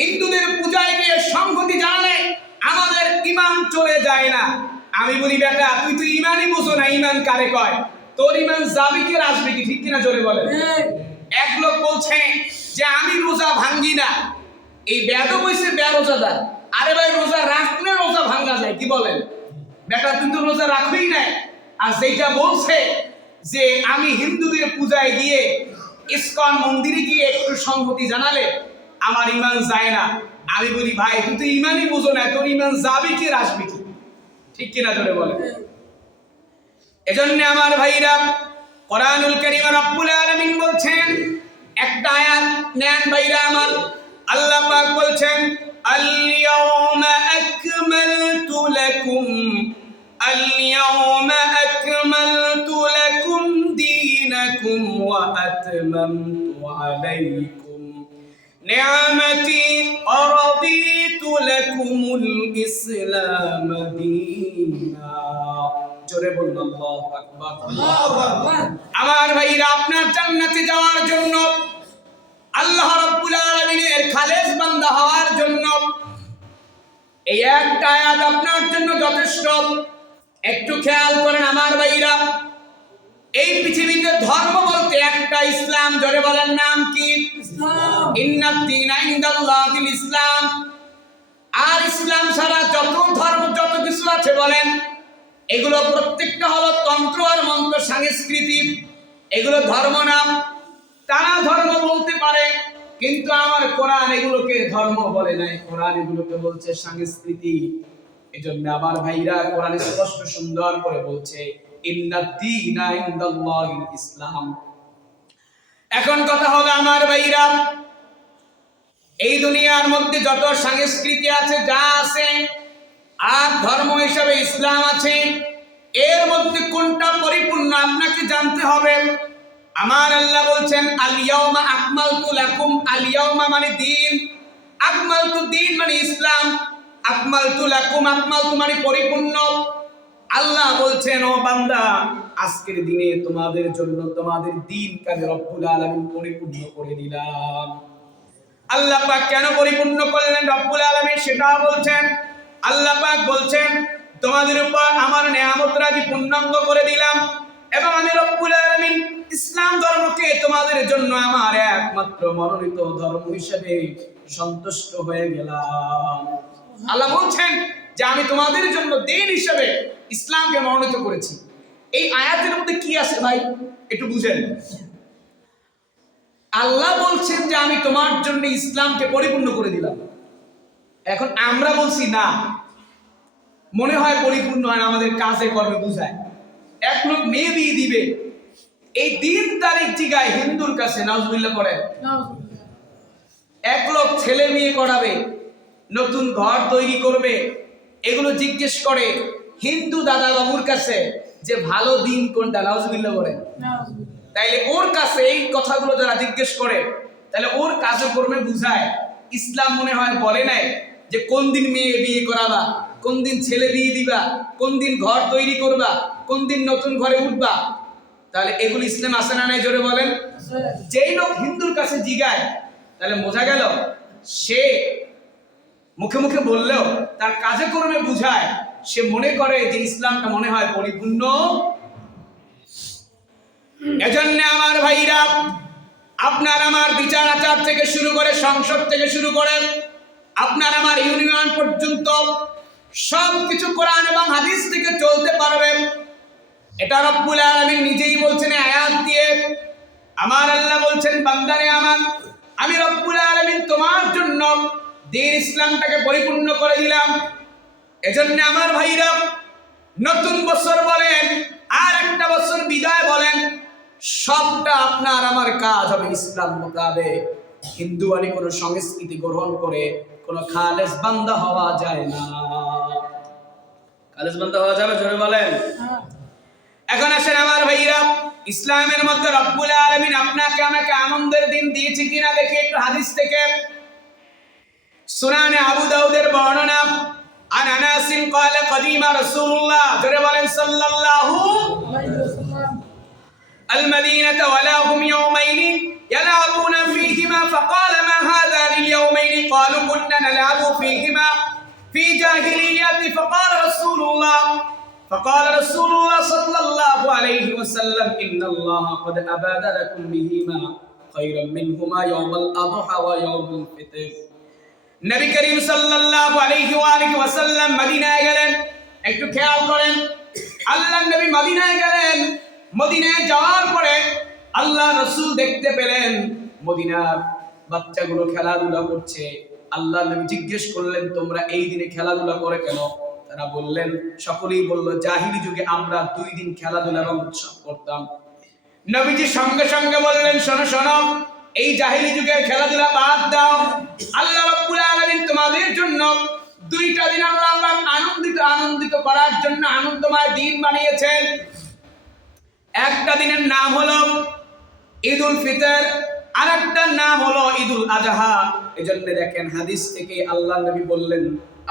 হিন্দুদের পূজায় গিয়ে সংহতি জানালে আমাদের ঈমান চলে যায় না। আমি বলি বেটা, তুই তো ঈমানই বুঝো না, ঈমান কারে কয়? তোর ঈমান যাবে কি আর আসবে কি, ঠিক কিনা? জোরে বলে। এক লোক বলছে যে আমি রোজা ভাঙ্গি না, এই বেদও কইছে বেরোজাদার। আরে ভাই, রোজা রাখলে রোজা ভাঙ্গা যায়, কি বলেন? বেটা তুই তো রোজা রাখবি না। আর যেটা বলছে যে আমি হিন্দুদের পূজায় গিয়ে ইসকন মন্দিরে গিয়ে একটু সংহতি জানালে আমার ঈমান যায় না, আমি বলি ভাই তুই তো ইমানই বুঝো না, তোর ইমান যাবে কি আসবে কি, ঠিক কিনা জোরে বলে। এজন্য আমার ভাইরা কোরআনুল কারীমে রব্বুল আলামিন বলছেন, একটা আয়াত নেন ভাইরা আমার, আল্লাহ পাক বলছেন আল-ইয়াওমা আকমালতু লাকুম আল-ইয়াওমা আকমালতু লাকুম দীনাকুম ওয়া আতমামতু আলাইকুম নি'মাতি ওয়া রাদিতু লাকুমুল ইসলাম দীনা। জোরে বলুন আল্লাহু আকবার। আল্লাহু আকবার। আমার ভাইরা আপনার জান্নাতে যাওয়ার জন্য, আল্লাহ রাব্বুল আলামিনের খালেস বান্দা হওয়ার জন্য এই একটা আয়াত আপনার জন্য যথেষ্ট। একটু খেয়াল করেন আমার ভাইরা, এই পৃথিবীতে ধর্ম বলতে একটা ইসলাম। জোরে বলেন নাম কি? ইসলাম। ইন্নাদ দীনা ইনদাল্লাহিল ইসলাম। আর ইসলাম ছাড়া যত ধর্ম যত কিছু আছে বলেন, এগুলো প্রত্যেকটা হলো তন্ত্র আর মন্ত্র সংস্কৃতি, এগুলো ধর্ম না। তারা ধর্ম বলতে পারে, কিন্তু আমার কোরআন এগুলোকে ধর্ম বলে নাই, কোরআন এগুলোকে বলছে সংস্কৃতি। এজন্য আমার ভাইরা কোরআনে স্পষ্ট সুন্দর করে বলছে ইন্নাদ দীনা ইনদাল্লাহিল ইসলাম। এখন কথা হলো আমার ভাইরা, এই দুনিয়ার মধ্যে যত সংস্কৃতি আছে, যা আছে, আর ধর্ম হিসাবে ইসলাম আছে, এর মধ্যে কোনটা পরিপূর্ণ আপনাকে জানতে হবে। আমার আল্লাহ বলছেন আল ইয়াউমা আকমালতু লাকুম। আল ইয়াউমা মানে দিন, আকমালতু দিন মানে ইসলাম, আকমালতু লাকুম আকমালতু মানে পরিপূর্ণ। আল্লাহ বলছেন ও বান্দা, আজকের দিনে তোমাদের জন্য তোমাদের দিনকে আমি রব্বুল আলামিন পরিপূর্ণ করে দিলাম। আল্লাহ পাক কেন পরিপূর্ণ করলেন রব্বুল আলামিন সেটা বলছেন। আল্লাহ পাক বলছেন তোমাদের উপর আমার নিয়ামত রাজি পূর্ণাঙ্গ করে দিলাম, এবং আমি রব্বুল আলামিন ইসলাম ধর্মকে তোমাদের জন্য আমার একমাত্র মনোনীত ধর্ম হিসেবে সন্তুষ্ট হয়ে গেলাম। আল্লাহ বলছেন যে আমি তোমাদের জন্য দিন হিসেবে ইসলামকে মনোনীত করেছি। এই আয়াতের মধ্যে কি আছে ভাই একটু বুঝেন। আল্লাহ বলছেন যে আমি তোমার জন্য ইসলামকে পরিপূর্ণ করে দিলাম। এখন আমরা বলছি না, মনে হয় পরিপূর্ণ হয়, আমাদের কাজে কর্মে বুঝায়। এক লোক মেয়ে বিয়ে দিবে, এই দিন তারিখ জিগায় হিন্দুর কাছে, নাউজুবিল্লাহ পড়েন। এক লোক ছেলে বিয়ে করাবে, নতুন ঘর তৈরি করবে, এগুলো জিজ্ঞেস করে হিন্দু দাদা বাবুর কাছে যে ভালো দিন কোনটা, নাউজুবিল্লাহ পড়েন। তাইলে ওর কাছে এই কথাগুলো যারা জিজ্ঞেস করে, তাহলে ওর কাজে কর্মে বুঝায়। ইসলাম মনে হয় বলে নাই যে কোন দিন মেয়ে বিয়ে করাবা, কোন দিন ছেলে বিয়ে দিবা, কোন দিন ঘর তৈরি করবা, কোন দিন নতুন ঘরে উঠবা। তাহলে এগুলো ইসলাম আছে না নাই জোরে বলেন। যেই লোক হিন্দুর কাছে জিগায়, তাহলে বোঝা গেল সে মুখে মুখে বললেও তার কাজে কর্মে বুঝায়, সে মনে করে যে ইসলামটা মনে হয় পরিপূর্ণ। এজন্য আমার ভাইরা, আপনার আমার বিচার আচার থেকে শুরু করে, সংসদ থেকে শুরু করে, আপনার আমার ইউনিয়ন পর্যন্ত সবকিছু কোরআন এবং হাদিস থেকে চলতে পারবে। এটা রব্বুল আলামিন নিজেই বলছেন আয়াত দিয়ে। আমার আল্লাহ বলছেন বান্দারে আমার, আমি রব্বুল আলামিন তোমার জন্য দ্বীন ইসলামটাকে পরিপূর্ণ করে দিলাম। এজন্য আমার ভাইরা, নতুন বছর বলেন আর একটা বছর বিদায় বলেন, সবটা আপনার আমার কাজ হবে ইসলাম মোতাবেক। হিন্দুয়ানি কোনো সংস্কৃতি গ্রহণ করে কোনো খালেস বান্দা হওয়া যায় না। খালেস বান্দা হওয়া যাবে জোরে বলেন। এখন আসেন আমার ভাইরা, ইসলামের মধ্যে রব্বুল আলামিন আপনাকে আমাকে আনন্দের দিন দিয়েছে কিনা দেখি একটু হাদিস থেকে। সুনানে আবু দাউদের বর্ণনা, আন আনাসিন ক্বালা কদিমা রাসূলুল্লাহ, জোরে বলেন সাল্লাল্লাহু আলাইহি ওয়াসাল্লাম المدينة ولا هم يومين يلعبون فيهما فقال ما هذان اليومين قالوا كنا نلعب فيهما في جاهلية فقال رسول الله صلى الله عليه وسلم إن الله قد أباد لكم بهما خيرا منهما يوم الأضحى ويوم الفطر। নবী করিম সাল্লাল্লাহু আলাইহি ওয়া আলিহি ওয়াসাল্লাম মদিনায় গেলেন। একটু খেয়াল করেন, আল্লাহর নবী মদিনায় গেলেন। মদিনায় যাওয়ার পরে আল্লাহ রাসূল দেখতে পেলেন মদিনার বাচ্চাগুলো খেলাধুলা করছে, আল্লাহ নবী জিজ্ঞেস করলেন, তোমরা এই দিনে খেলাধুলা করে কেন? তারা বললেন, সকলেই বলল, জাহিলি যুগে আমরা 2 দিন খেলাধুলা এবং উৎসব করতাম। নবীজি সঙ্গে সঙ্গে বললেন, শোনো শোনো, এই জাহিলি যুগের খেলাধুলা বাদ দাও। আল্লাহ রাব্বুল আলামিন তোমাদের জন্য 2টা দিন আল্লাহ পাক আনন্দিত করার জন্য আনন্দময় দিন বানিয়েছেন। একটা দিনের নাম হলো ঈদুল ফিতর, আরেকটার নাম হলো ঈদুল আজহা। এজন্য দেখেন হাদিস থেকে আল্লাহ নবী বললেন,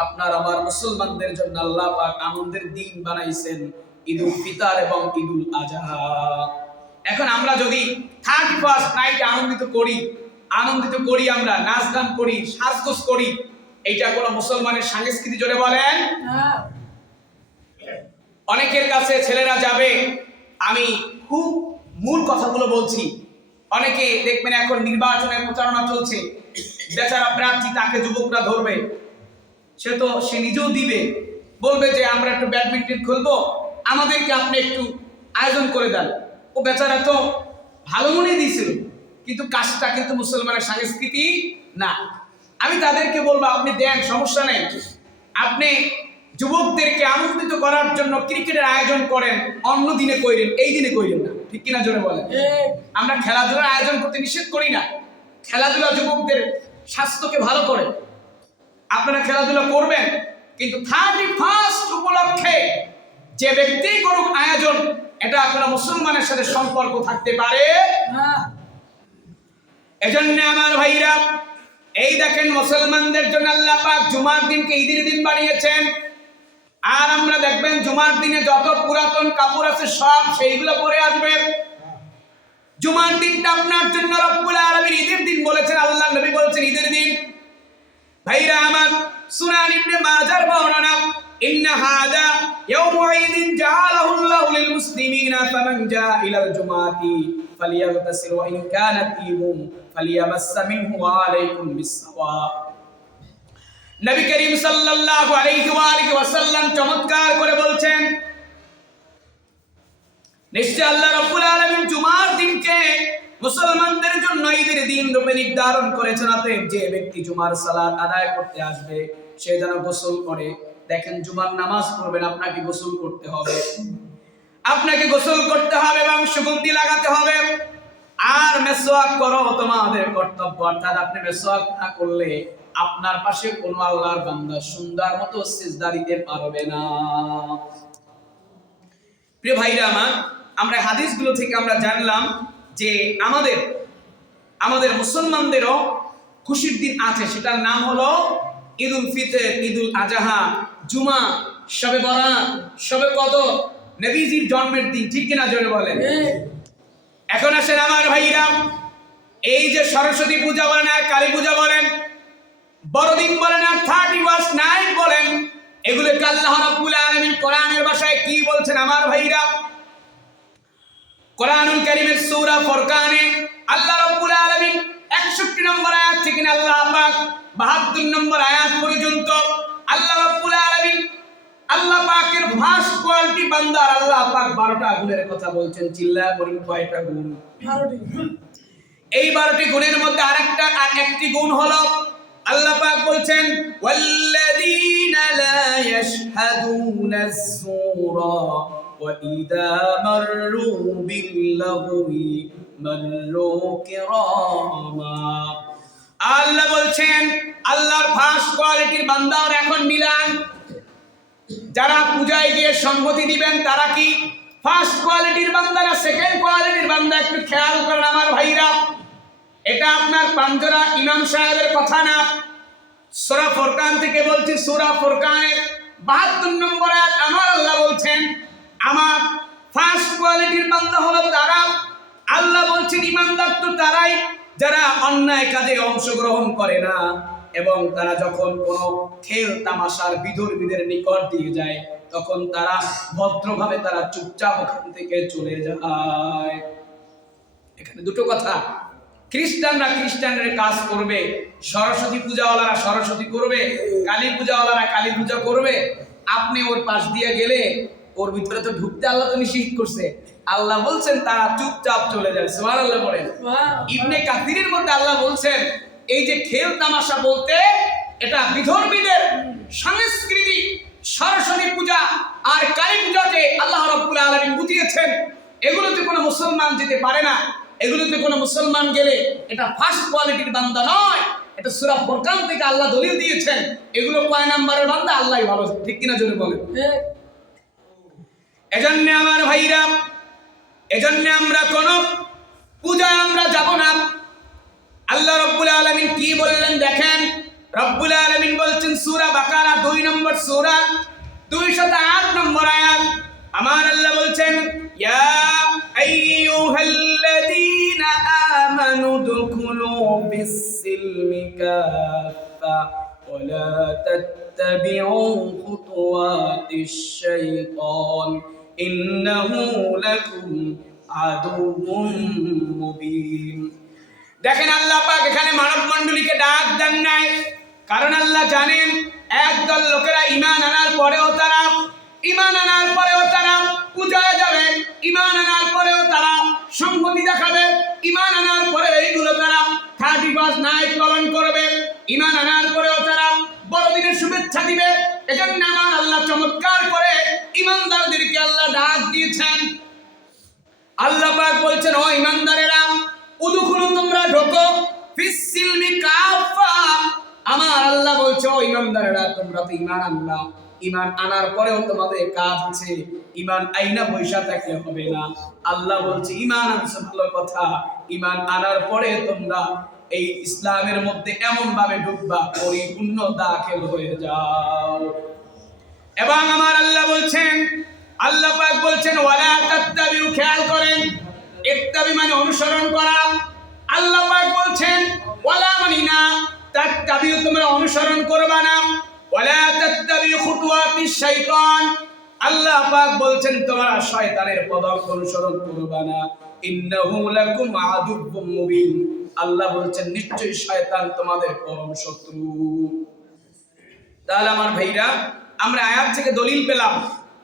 আপনার আমার মুসলমানদের জন্য আল্লাহ পাক আনন্দের দিন বানাইছেন ঈদুল ফিতর এবং ঈদুল আজহা। এখন আমরা যদি 31st নাইটে আনন্দিত করি, আমরা নাচ গান করি, সাজগোজ করি, এইটা কোন মুসলমানের সংস্কৃতি? জোরে বলেন। অনেকের কাছে ছেলেরা যাবে, আমি খুব মূল কথাগুলো বলছি। অনেকে দেখবেন এখন নির্বাচনের প্রচারণা চলছে, বেচারা প্রার্থী, তাকে যুবকরা ধরবে, সে নিজেও দিবে, বলবে যে আমরা একটু ব্যাডমিন্টন খেলবো, আমাদেরকে আপনি একটু আয়োজন করে দেন। ও বেচারা তো ভালো মনে দিয়েছিল, কিন্তু কাজটা কিন্তু মুসলমানের সংস্কৃতি না। আমি তাদেরকে বলবো, আপনি দেন, সমস্যা নেই, আপনি যুবকদেরকে আনন্দিত করার জন্য ক্রিকেটের আয়োজন করেন, অন্য দিনে কইরেন, এই দিনে কইরেন না। ঠিক কিনা জোরে বলেন। আমরা খেলাধুলার আয়োজন করতে নিষেধ করি না, খেলাধুলা যুবকদের স্বাস্থ্যকে ভালো করে, আপনারা খেলাধুলা করবেন, কিন্তু 31st উপলক্ষে যে ব্যক্তি করুক আয়োজন, এটা আপনারা মুসলমানের সাথে সম্পর্ক থাকতে পারে না। এজন্য আমার ভাইরা, এই দেখেন মুসলমানদের জন্য আল্লাহ পাক জুমার দিনকে ঈদের দিন বানিয়েছেন। আর আমরা দেখবেন জুমার দিনে যত পুরাতন কাপড় আছে সব সেইগুলো পরে আসবে। জুমার দিনটা আপনার জন্য রব্বুল আলামিন ঈদের দিন বলেছেন, আল্লাহ নবী বলেছেন ঈদের দিন। ভাইরা আমার, সুনান ইবনে মাজার বর্ণনা, ইন্না হাদা ইয়াউমু ঈদিন জাআলাহুল্লাহু লিল মুসলিমিনা ফামান জাআ ইলাল জুমাতি ফালিয়াগতাসিল ওয়া ইন কানাত ঈদুন ফালিয়ামাসসা মিনহু ওয়া আলাইকুম বিসসাওয়া। নবী করিম সাল্লাল্লাহু আলাইহি ওয়াসাল্লাম চমৎকার করে বলছেন, নিশ্চয় আল্লাহ রাব্বুল আলামিন জুমার দিনকে মুসলমানদের জন্য ঈদের দিন রূপে নির্ধারণ করেছেন। অতএব যে ব্যক্তি জুমার সালাত আদায় করতে আসবে, সে যেন গোসল করে। দেখেন, জুমার নামাজ পড়বেন, আপনাকে গোসল করতে হবে, এবং সুগন্ধি লাগাতে হবে। আর মেসওয়াক করো তোমাদের কর্তব্য, অর্থাৎ আপনি মেসওয়াক না করলে আপনার পাশে কোন আল্লাহর বান্দা সুন্দর মতো সিজদা দিতে পারবে না। প্রিয় ভাইরা আমার, আমরা হাদিসগুলো থেকে আমরা জানলাম যে আমাদের মুসলমানদেরও খুশির দিন আছে, সেটার নাম হলো ঈদুল ফিতর, ঈদুল আজহা, জুমা, শবে বরাত, শবে কদর, নবীজির জন্মের দিন। ঠিক কিনা জোরে বলেন। এখন আসেন আমার ভাইরা, এই যে সরস্বতী পূজা বলেন আর কালী পূজা বলেন, বড়দিন বলেন আর 31st নাইট বলেন, এগুলোকে আল্লাহ রাব্বুল আলামিন কোরআনের ভাষায় কি বলছেন আমার ভাইরা? কোরআনুল কারীমের সূরা ফুরকানে আল্লাহ রাব্বুল আলামিন 61 নম্বর আয়াত থেকে আল্লাহ পাক 72 নম্বর আয়াত পর্যন্ত আল্লাহ পাকের ফার্স্ট কোয়ালিটি বান্দার আল্লাহ পাক 12টা গুণের কথা বলছেন। চিল্লায়া বলেন, কয়টা গুণ? 12টি। এই 12টি গুণের মধ্যে একটি গুণ হলো আল্লাহ পাক বলছেন, ওয়াল্লাযীনা লা ইয়াশহাদুনাস সূরা ওয়া ইযা মাররু বিল্লাহwi মাররু কিরামা। আল্লাহ বলছেন, আল্লাহর ফার্স্ট কোয়ালিটির বান্দার এখন মিলান। যারা পূজায় গিয়ে সংগতি দিবেন তারা কি ফার্স্ট কোয়ালিটির বান্দা না সেকেন্ড কোয়ালিটির বান্দা? একটু খেয়াল করেন আমার ভাইরা, এটা আপনার পাঞ্জরা ইমাম সাহেবের কথা না, সূরা ফুরকান থেকে বলছি। সূরা ফুরকানের 72 নম্বর আয়াত আমার আল্লাহ বলছেন, আমার ফার্স্ট কোয়ালিটির বান্দা হলো তারা, আল্লাহ বলছেন ইমানদার তো তারাই যারা অন্যায় কাজে অংশগ্রহণ করে না, এবং তারা যখন কোনো খেল তামাশার বিধর্মীদের নিকট দিয়ে যায় তখন তারা ভদ্রভাবে তারা চুপচাপ ওখান থেকে চলে যায়। এখানে দুটো কথা, খ্রিস্টানরা খ্রিস্টানের কাজ করবে, সরস্বতী পূজাওয়ালারা সরস্বতী করবে, কালী পূজাওয়ালারা কালী পূজা করবে। আপনি ওর পাশ দিয়ে গেলে ওর ভিতরে তো ঢুকতে আল্লাহ তো নিষেধ করছে। আল্লাহ বলছেন তারা চুপচাপ চলে যায়। সুবহানাল্লাহ বলেন। ইবনে কাসিরের মধ্যে আল্লাহ বলছেন, এই যে খেল তামাশা বলতে এটা বিধর্মীদের সংস্কৃতি। সরস্বতী পূজা আর কালী পূজাকে আল্লাহ রাব্বুল আলামিন বুঝিয়েছেন এগুলোতে কোনো মুসলমান যেতে পারে না, এগুলোতে কোনো মুসলমান গেলে এটা ফার্স্ট কোয়ালিটির বান্দা নয়। এটা সূরা ফুরকান থেকে আল্লাহ দলিল দিয়েছেন। এগুলো কয় নাম্বারের বান্দা? আল্লাহই ভালো, ঠিক কিনা জোরে বলেন। এজন্য আমার ভাইরা, এজন্য আমরা কোন পূজায় আমরা যাব না। আল্লাহ রাব্বুল আলামিন কি বললেন দেখেন, রব্বুল আলামিন বলছেন সূরা বাকারা 2 নম্বর সূরা 208 নম্বর আয়াত, আমার আল্লাহ বলছেন ইয়া আইয়ুহাল্লাযীনা আমানু দুখুলু ফিস-সিলমি কাফা ওয়া লা তাত্তাবিউ খুতুওয়াতিশ শাইতান ইন্নাহু লাকুম আদুউম মুবিন। দেখেন আল্লাহ পাক এখানে মানব মণ্ডলীকে ডাক দেন নাই, কারণ আল্লাহ জানেন একদল লোকেরা ঈমান আনার পরেও তারা পূজায় যাবে, ঈমান আনার পরেও তারা সংগতি দেখাবে, ঈমান আনার পরে এইগুলো তারা 31 নাইট পালন করবে, ঈমান আনার পরেও তারা বড়দিনের শুভেচ্ছা দিবে। এজন্য আমার আল্লাহ চমৎকার করে ঈমানদারদেরকে আল্লাহ ডাক দিয়েছেন। আল্লাহ পাক বলছেন ও ঈমানদারেরা, উদখুলু তোমরা ঢোকো ফিস-সিলমি কাফা। আমার আল্লাহ বলছে ও ঈমানদারেরা তোমরা তো ঈমান আনলা, ঈমান আনার পরেও তোমাদের কাজ আছে, ঈমান আইনা পয়সা থাকলে হবে না। আল্লাহ বলছে ঈমান আনছো ভালো কথা, ঈমান আনার পরে তোমরা এই ইসলামের মধ্যে এমন ভাবে ঢুকবা পরিপূর্ণ দাখিল হয়ে যাও। এবং আমার আল্লাহ বলছেন, আল্লাহ পাক বলছেন ওয়ালা তাত্তাবিউ, খেয়াল করেন ইত্তাবি মানে অনুসরণ করা। আল্লাহ পাক বলছেন ওয়ালা মানে না, তাত্তাবিউ তোমরা অনুসরণ করবা না, ওয়ালা তাত্তাবিউ খুতুওয়াতিশ শাইতান, আল্লাহ পাক বলছেন তোমরা শয়তানের পদক্ষেপ অনুসরণ করবা না, ইন্নাহু লাকুম আদুউম মুবিন, আল্লাহ বলছেন নিশ্চয়ই শয়তান তোমাদের পরম শত্রু। তাহলে আমার ভাইরা আমরা আয়াত থেকে দলিল পেলাম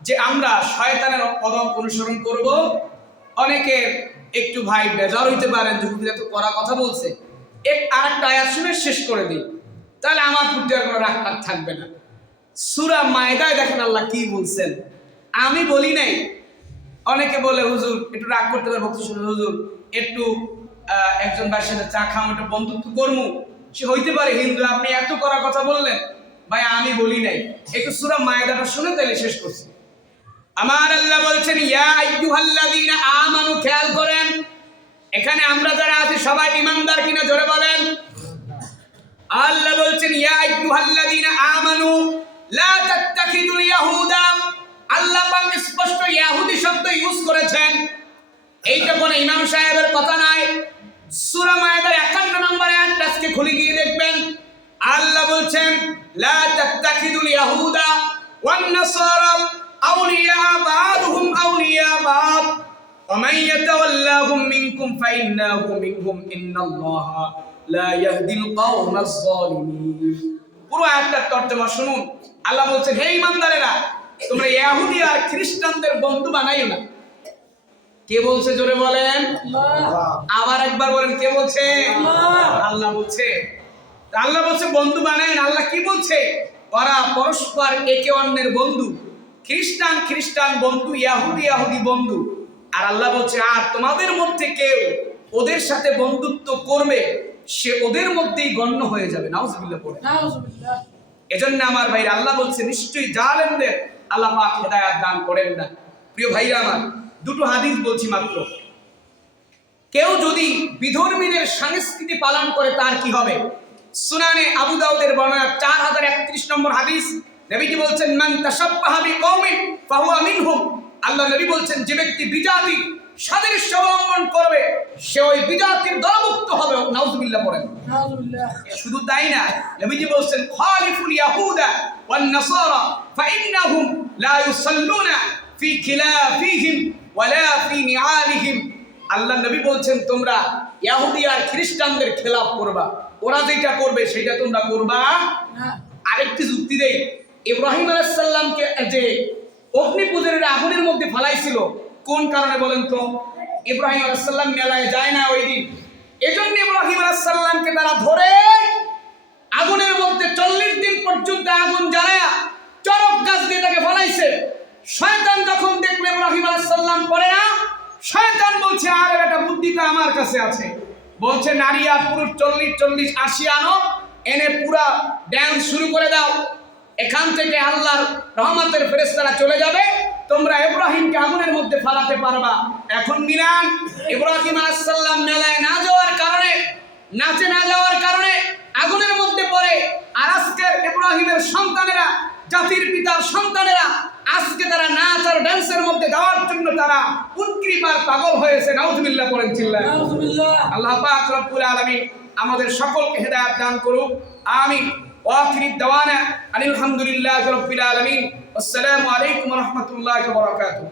যে আমরা শয়তানের পদক্ষেপ অনুসরণ করব। অনেকে একটু ভাই বেজার হইতে পারেন যে হুজুর এত কড়া কথা বলছে, আরেকটা আয়াত শুনে শেষ করে দিই, তাহলে আমার প্রতি আর কোনো রাগ থাকবে না। সূরা মায়েদায় দেখেন আল্লাহ কি বলছেন, আমি বলি নাই। অনেকে বলে হুজুর একটু রাগ করতে পারে, বক্তব্য শুনে হুজুর একটু একজন ভাইয়ের সাথে চা খাম, একটু বন্ধুত্ব করবো, সে হইতে পারে হিন্দু, আপনি এত কড়া কথা বললেন। ভাই আমি বলি নাই, একটু সূরা মায়েদাটা শুনে তাহলে শেষ করছি। আমার আল্লাহ বলছেন ইয়া আইয়ুহাল্লাযীনা আমানু, খেয়াল করেন এখানে আমরা যারা আছি সবাই ঈমানদার কিনা জোরে বলেন। আল্লাহ বলছেন ইয়া আইয়ুহাল্লাযীনা আমানু লা তাত্তাখিদুল ইয়াহুদা, আল্লাহ পাক স্পষ্ট ইহুদি শব্দ ইউজ করেছেন। এইটা কোন ইমাম সাহেবের কথা নাই। সূরা মায়েদার 51 নম্বর আয়াত আজকে খুলে গিয়ে দেখবেন, আল্লাহ বলছেন লা তাত্তাখিদুল ইয়াহুদা ওয়ান নাসারা আউলিয়া বা'দুহুম আউলিয়া বা'দ ওয়া মান ইয়াতাওয়াল্লাহুম মিনকুম ফাইন্নাহু মিনহুম ইন্নাল্লাহা লা ইয়াহদিল কওমাজ যালিমিন। পুরো আয়াতটার তরজমা শুনুন। আল্লাহ বলছেন হে ঈমানদারেরা তোমরা ইহুদি আর খ্রিস্টানদের বন্ধু বানাইও না। কে বলছে জোরে বলেন? আল্লাহ। আবার একবার বলেন কে বলছে? আল্লাহ বলছে। আল্লাহ বলছে বন্ধু বানায়। আল্লাহ কি বলছে? ওরা পরস্পর একে অন্যের বন্ধু। খ্রিস্টান বন্ধু, ইহুদি বন্ধু। আর আল্লাহ বলছে আর তোমাদের মধ্যে কেউ ওদের সাথে বন্ধুত্ব করবে সে ওদের মধ্যেই গণ্য হয়ে যাবে। নাউজুবিল্লাহ পড়ে। নাউজুবিল্লাহ। এজন্য আমার ভাইরা আল্লাহ বলছে নিশ্চয়ই জালেমদের আল্লাহ পাক হেদায়েত দান করেন না। প্রিয় ভাইরা আমার, দুটো হাদিস বলছি মাত্র। কেউ যদি বিধর্মীদের সংস্কৃতি পালন করে তার কি হবে? সুনানে আবু দাউদের বর্ণনা 4031 নম্বর হাদিস, নবীজি বলছেন মান তাশাব্বাহা বিকওমিন ফাহুয়া মিনহুম। আল্লাহ নবী বলছেন যে ব্যক্তি বিজাতি সাদৃশ্য অবলম্বন করবে সে ওই বিজাতির দলভুক্ত হবে। নাউজুবিল্লাহ পড়েন। নাউজুবিল্লাহ। শুধু তাই না, নবীজি বলছেন খালিফুল ইয়াহুদা ওয়ান নাসারা ফাইন্নাহুম লা ইউসাল্লুনা ফি খিলাফিহিম ওয়ালা ফি নিআলিহিম। আল্লাহ নবী বলছেন তোমরা ইহুদি আর খ্রিস্টানদের খেলাফ করবা, ওরা যেটা করবে সেটা তোমরা করবা না। আরেকটি যুক্তি দেই, ইব্রাহিম আলাইহিস সালামকে যে অগ্নি পূজনের আগুনের মধ্যে ফেলাইছিল কোন কারণে বলেন তো? ইব্রাহিম আলাইহিস সালাম মেলায় যায় না ওই দিন, এজন্য ইব্রাহিম আলাইহিস সালামকে তারা ধরে আগুনের মধ্যে ফেলাইছিল। কোন কারণে বলেন তো? ইব্রাহিম আলাইহিস সালাম মেলায় যায় না ওই দিন, এজন্য ইব্রাহিম আলাইহিস সালামকে তারা ধরে আগুনের মধ্যে ফেলাইছিল। এজন্য ইব্রাহিম আলাইহিস সালামকে তারা ধরে আগুনের মধ্যে 40 দিন পর্যন্ত আগুন জ্বালায়া চরক গাছ দিয়ে তাকে ফলাইছে। শয়তান যখন দেখলো ইব্রাহিম আলাইহিস সালাম পড়ে না, শয়তান বলছে আরে বেটা বুদ্ধিটা আমার কাছে আছে, বলছে নারী আর পুরুষ 40 80 আনো, এনে পুরা ড্যান্স শুরু করে দাও, এখান থেকে আল্লাহর রহমতের ফেরেশতারা চলে যাবে, তোমরা ইব্রাহিমকে আগুনের মধ্যে ফালাতে পারবা। এখন মিলান ইব্রাহিম আলাইহিস সালাম মেলায় না যাওয়ার কারণে, নাচে না যাওয়ার কারণে আগুনের মধ্যে পড়ে। আর আজকের ইব্রাহিমের সন্তানেরা, জাতির পিতার সন্তানেরা আজকে তারা নাচ আর ডান্সের মধ্যে যাওয়ার জন্য তারা উৎকৃপার পাগল হয়েছে। নাউজুবিল্লাহ পড়েন চিল্লায় নাউজুবিল্লাহ। আল্লাহ পাক রব্বুল আলামিন আমাদের সকলকে হেদায়েত দান করুক, আমিন। ওয়াখির দাওয়ানা আলহামদুলিল্লাহি রাব্বিল আলামিন। আসসালামু আলাইকুম ওয়া রাহমাতুল্লাহি ওয়া বারাকাতুহু।